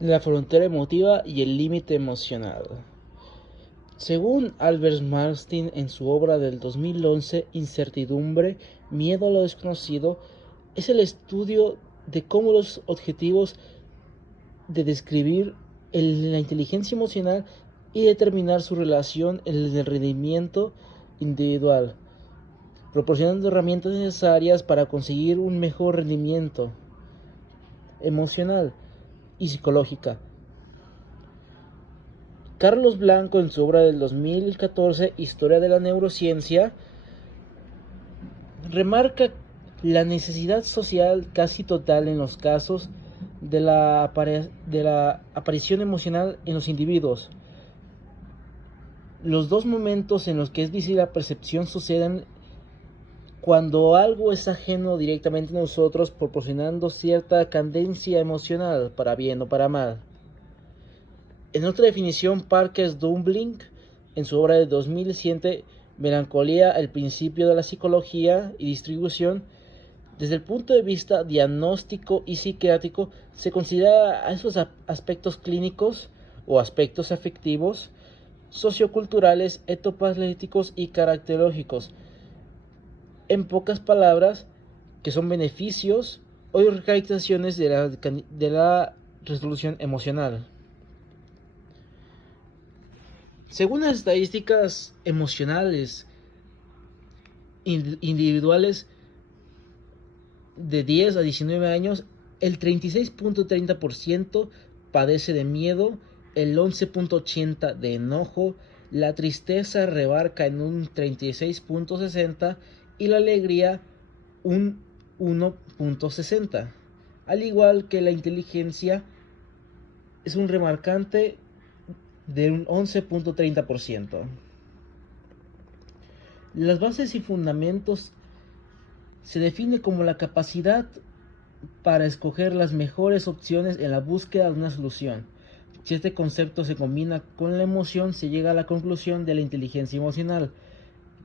La frontera emotiva y el límite emocional. Según Albert Martin en su obra del 2011, Incertidumbre, miedo a lo desconocido, es el estudio de cómo los objetivos de describir la inteligencia emocional y determinar su relación en el rendimiento individual, proporcionando herramientas necesarias para conseguir un mejor rendimiento emocional y psicológica. Carlos Blanco, en su obra del 2014, Historia de la Neurociencia, remarca la necesidad social casi total en los casos de la aparición emocional en los individuos. Los dos momentos en los que es visible la percepción suceden cuando algo es ajeno directamente a nosotros, proporcionando cierta cadencia emocional, para bien o para mal. En otra definición, Parker Dummling, en su obra de 2007, Melancolía, el principio de la psicología y distribución, desde el punto de vista diagnóstico y psiquiátrico, se considera a esos aspectos clínicos o aspectos afectivos, socioculturales, etopaléticos y caracterológicos. En pocas palabras, que son beneficios o caracterizaciones de la resolución emocional. Según las estadísticas emocionales individuales de 10 a 19 años, el 36.30% padece de miedo, el 11.80% de enojo, la tristeza rebarca en un 36.60% y la alegría un 1.60%. Al igual que la inteligencia es un remarcante de un 11.30%. Las bases y fundamentos se define como la capacidad para escoger las mejores opciones en la búsqueda de una solución. Si este concepto se combina con la emoción, se llega a la conclusión de la inteligencia emocional,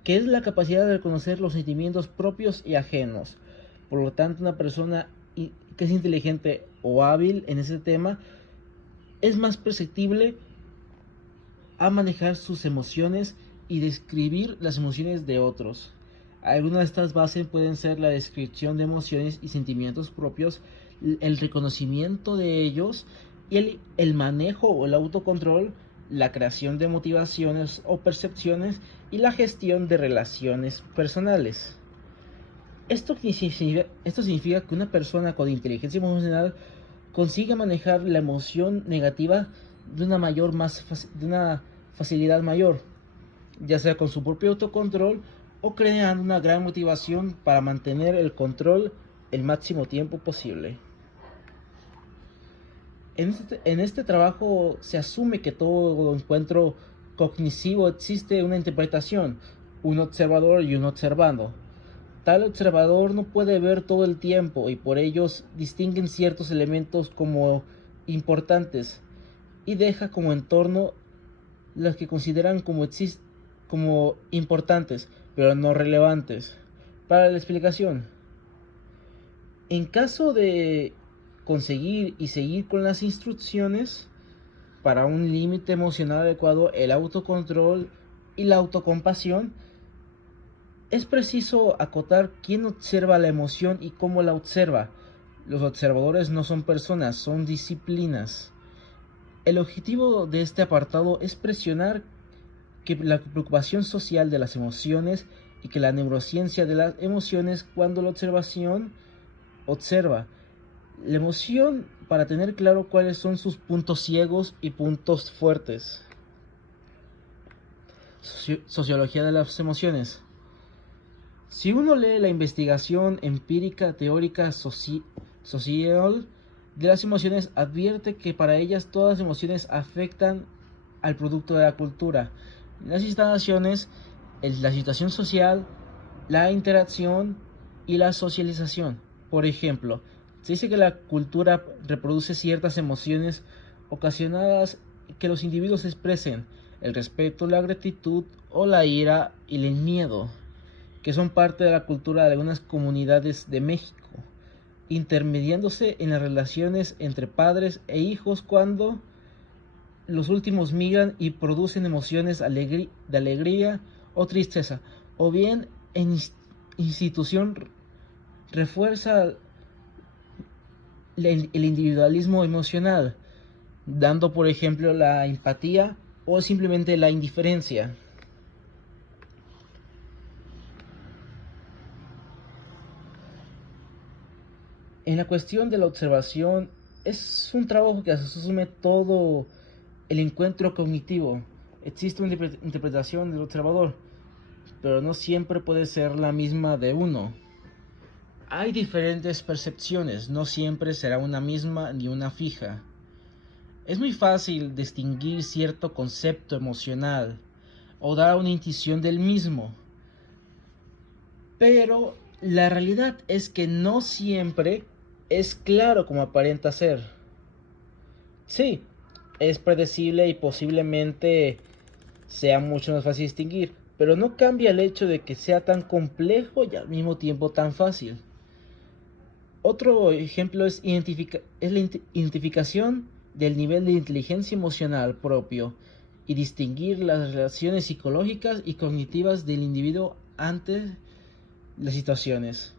que es la capacidad de reconocer los sentimientos propios y ajenos. Por lo tanto, una persona que es inteligente o hábil en ese tema es más perceptible a manejar sus emociones y describir las emociones de otros. Algunas de estas bases pueden ser la descripción de emociones y sentimientos propios, el reconocimiento de ellos y el manejo o el autocontrol, la creación de motivaciones o percepciones y la gestión de relaciones personales. Esto significa que una persona con inteligencia emocional consigue manejar la emoción negativa de una facilidad mayor, ya sea con su propio autocontrol o creando una gran motivación para mantener el control el máximo tiempo posible. En este trabajo se asume que todo encuentro cognitivo existe una interpretación, un observador y un observando. Tal observador no puede ver todo el tiempo y por ello distinguen ciertos elementos como importantes y deja como entorno las que consideran como importantes, pero no relevantes. Para la explicación, en caso de conseguir y seguir con las instrucciones para un límite emocional adecuado, el autocontrol y la autocompasión, es preciso acotar quién observa la emoción y cómo la observa. Los observadores no son personas, son disciplinas. El objetivo de este apartado es presionar que la preocupación social de las emociones y que la neurociencia de las emociones cuando la observación observa la emoción para tener claro cuáles son sus puntos ciegos y puntos fuertes. Sociología de las emociones. Si uno lee la investigación empírica teórica social de las emociones, advierte que para ellas todas las emociones afectan al producto de la cultura, las instalaciones, la situación social, la interacción y la socialización. Por ejemplo, se dice que la cultura reproduce ciertas emociones ocasionadas que los individuos expresen: el respeto, la gratitud o la ira y el miedo, que son parte de la cultura de algunas comunidades de México. intermediándose en las relaciones entre padres e hijos cuando los últimos migran y producen emociones de alegría o tristeza, o bien en institución refuerza el individualismo emocional, dando por ejemplo la empatía o simplemente la indiferencia. En la cuestión de la observación, es un trabajo que asume todo el encuentro cognitivo. Existe una interpretación del observador, pero no siempre puede ser la misma de uno. Hay diferentes percepciones, no siempre será una misma ni una fija. Es muy fácil distinguir cierto concepto emocional o dar una intuición del mismo, pero la realidad es que no siempre es claro como aparenta ser. Sí, es predecible y posiblemente sea mucho más fácil distinguir, pero no cambia el hecho de que sea tan complejo y al mismo tiempo tan fácil. Otro ejemplo es la identificación del nivel de inteligencia emocional propio y distinguir las relaciones psicológicas y cognitivas del individuo ante las situaciones.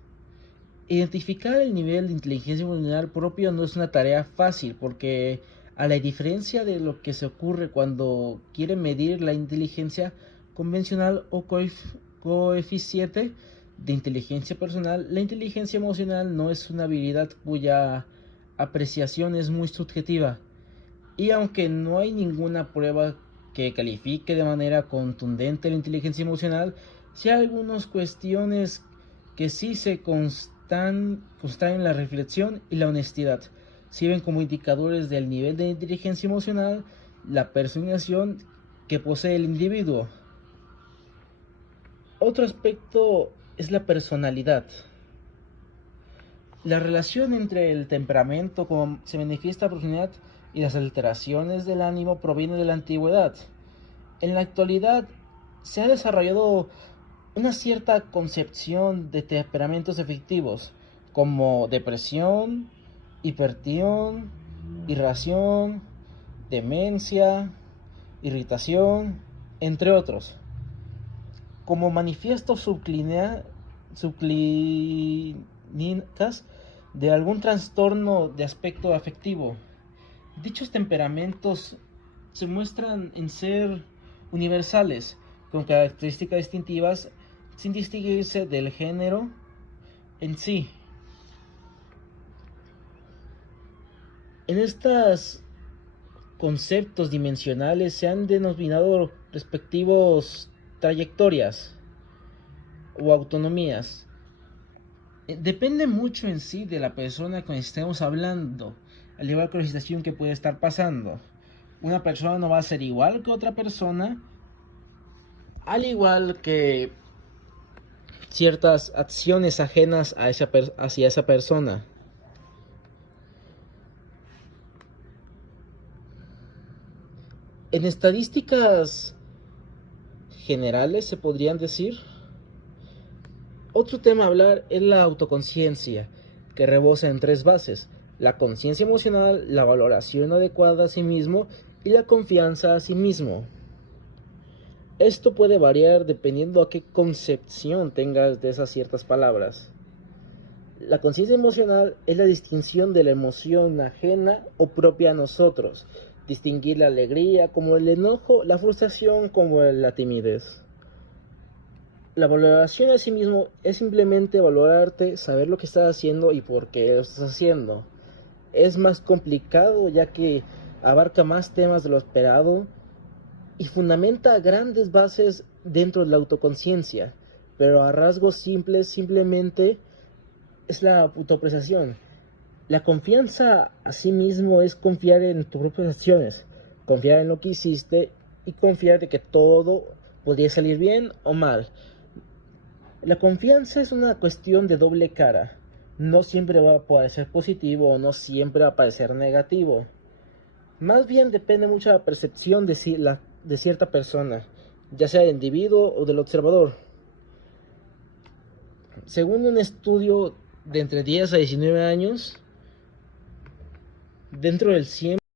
Identificar el nivel de inteligencia emocional propio no es una tarea fácil porque a la diferencia de lo que se ocurre cuando quieren medir la inteligencia convencional o coeficiente de inteligencia personal, la inteligencia emocional no es una habilidad cuya apreciación es muy subjetiva. Y aunque no hay ninguna prueba que califique de manera contundente la inteligencia emocional, sí hay algunas cuestiones que sí se constan en la reflexión y la honestidad. Sirven como indicadores del nivel de inteligencia emocional, la personalización que posee el individuo. Otro aspecto es la personalidad. La relación entre el temperamento como se manifiesta a profundidad y las alteraciones del ánimo proviene de la antigüedad. En la actualidad se ha desarrollado una cierta concepción de temperamentos efectivos como depresión, hiperacción, irración, demencia, irritación, entre otros, como manifiestos subclínicas de algún trastorno de aspecto afectivo. Dichos temperamentos se muestran en ser universales, con características distintivas, sin distinguirse del género en sí. En estos conceptos dimensionales se han denominado respectivos trayectorias o autonomías. Depende mucho en sí de la persona con la que estemos hablando, al igual que la situación que puede estar pasando. Una persona no va a ser igual que otra persona, al igual que ciertas acciones ajenas a hacia esa persona. En estadísticas generales se podrían decir. Otro tema a hablar es la autoconciencia, que rebosa en tres bases: la conciencia emocional, la valoración adecuada a sí mismo y la confianza a sí mismo. Esto puede variar dependiendo a qué concepción tengas de esas ciertas palabras. La conciencia emocional es la distinción de la emoción ajena o propia a nosotros, distinguir la alegría como el enojo, la frustración como la timidez. La valoración a sí mismo es simplemente valorarte, saber lo que estás haciendo y por qué lo estás haciendo. Es más complicado ya que abarca más temas de lo esperado y fundamenta grandes bases dentro de la autoconciencia, pero a rasgos simples simplemente es la autoapreciación. La confianza a sí mismo es confiar en tus propias acciones, confiar en lo que hiciste y confiar de que todo podría salir bien o mal. La confianza es una cuestión de doble cara. No siempre va a parecer positivo o no siempre va a parecer negativo. Más bien depende mucho de la percepción de cierta persona, ya sea del individuo o del observador. Según un estudio de entre 10 a 19 años, dentro del 100